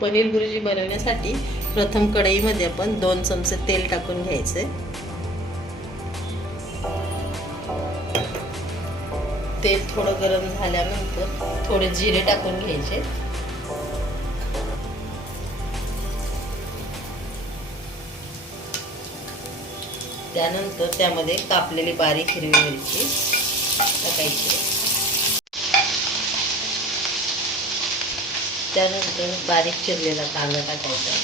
पनीर भुर्जी बनवण्यासाठी प्रथम कढईमध्ये आपण 2 चमचे तेल टाकून घ्यायचे। तेल थोडं गरम झाल्यानंतर थोडे जिरे टाकून घ्यायचे। त्यानंतर त्यामध्ये कापलेली बारीक हिरवी मिरची टाकायची। त्यानंतर बारीक चिरलेला कांदा टाकायचा।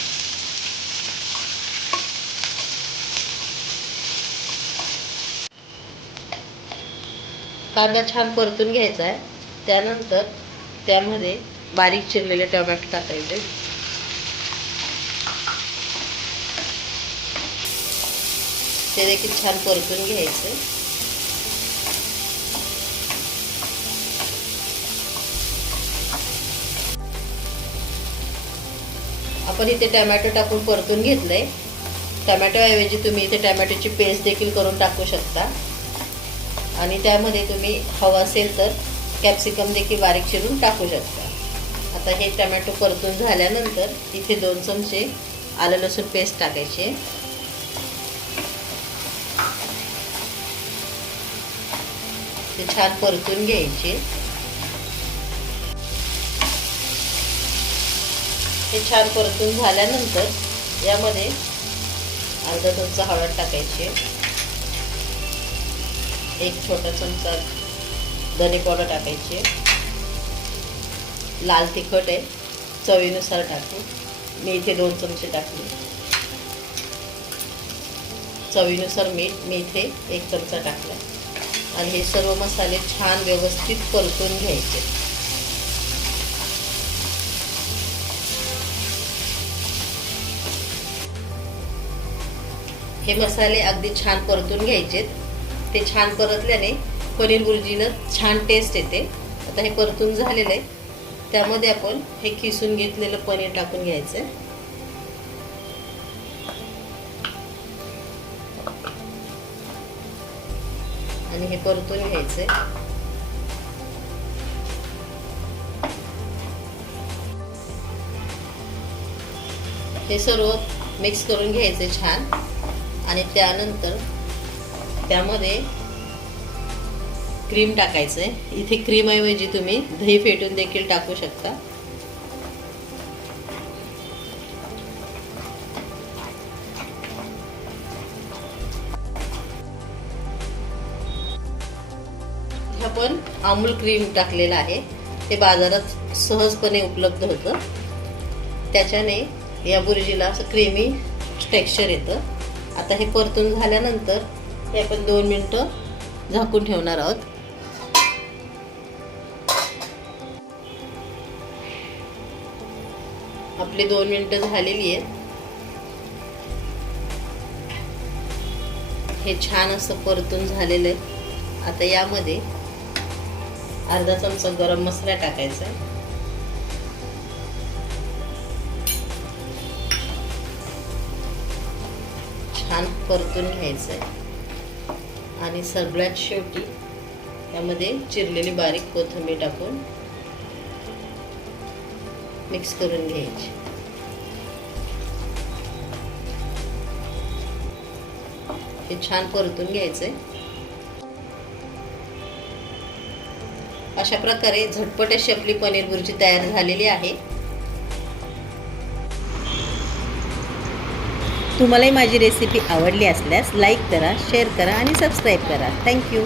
कांदा छान परतून घ्यायचा आहे। त्यानंतर त्यामध्ये बारीक चिरलेले टोमॅटो टाकायचे। ते देखील छान परतून घ्यायचे। आपण इथे टोमॅटो टाकून परतून घेतलंय। टोमॅटो ऐवजी तुम्ही इथे टोमॅटोची पेस्ट देखील करून टाकू शकता आणि त्यामध्ये तुम्ही हवं असेल तर कॅप्सिकम देखील बारीक चिरून टाकू शकता। आता हे टोमॅटो परतून झाल्यानंतर इथे 2 चमचे आलं लसूण पेस्ट टाकायची। ते छान परतून घ्यायचे। हे छान परतून झाल्यानंतर यामध्ये अर्धा चमचा हळद टाकायची। 1 छोटा चमचा धने पावडर टाकायची। लाल तिखट आहे चवीनुसार टाकू। मी इथे 2 चमचे टाकले। चवीनुसार मीठ मी इथे 1 चमचा टाकला आणि हे सर्व मसाले छान व्यवस्थित परतून घ्यायचे। हे मसाले अगदी छान परतून घ्यायचे। ते छान परतल्याने पनीर भुर्जीला छान टेस्ट येते। आता हे परतून झालेलं आहे। त्यामध्ये आपण हे किसून घेतलेलं पनीर टाकून घ्यायचं आणि हे परतून घ्यायचे। हे सर्व मिक्स करून घ्यायचे छान आणि त्यानंतर त्यामध्ये क्रीम टाकायचं आहे। इथे क्रीम ऐवजी तुम्ही दही फेटून देखील टाकू शकता। आपण अमूल क्रीम टाकलेलं आहे। ते बाजारात सहजपणे उपलब्ध होतं। त्याच्याने या भुर्जीला असं क्रीमी टेक्स्चर येतं। आता हे परतून झाल्यानंतर हे आपण 2 मिनिटं झाकून ठेवणार आहोत। आपली 2 मिनिटं झालेली आहेत। हे छान असं परतून झालेलं आहे। आता यामध्ये अर्धा चमचा गरम मसाला टाकायचा आहे। छान परतून घ्यायचं आहे आणि सगळ्यात शेवटी त्यामध्ये चिरलेली बारीक कोथिंबीर टाकून मिक्स करून घ्यायची। हे छान परतून घ्यायचंय। अशा प्रकारे झटपट अशी आपली पनीर भुर्जी तयार झालेली आहे। तुम्हालाही माझी रेसिपी आवडली असल्यास लाईक करा, शेअर करा आणि सबस्क्राईब करा। थँक्यू।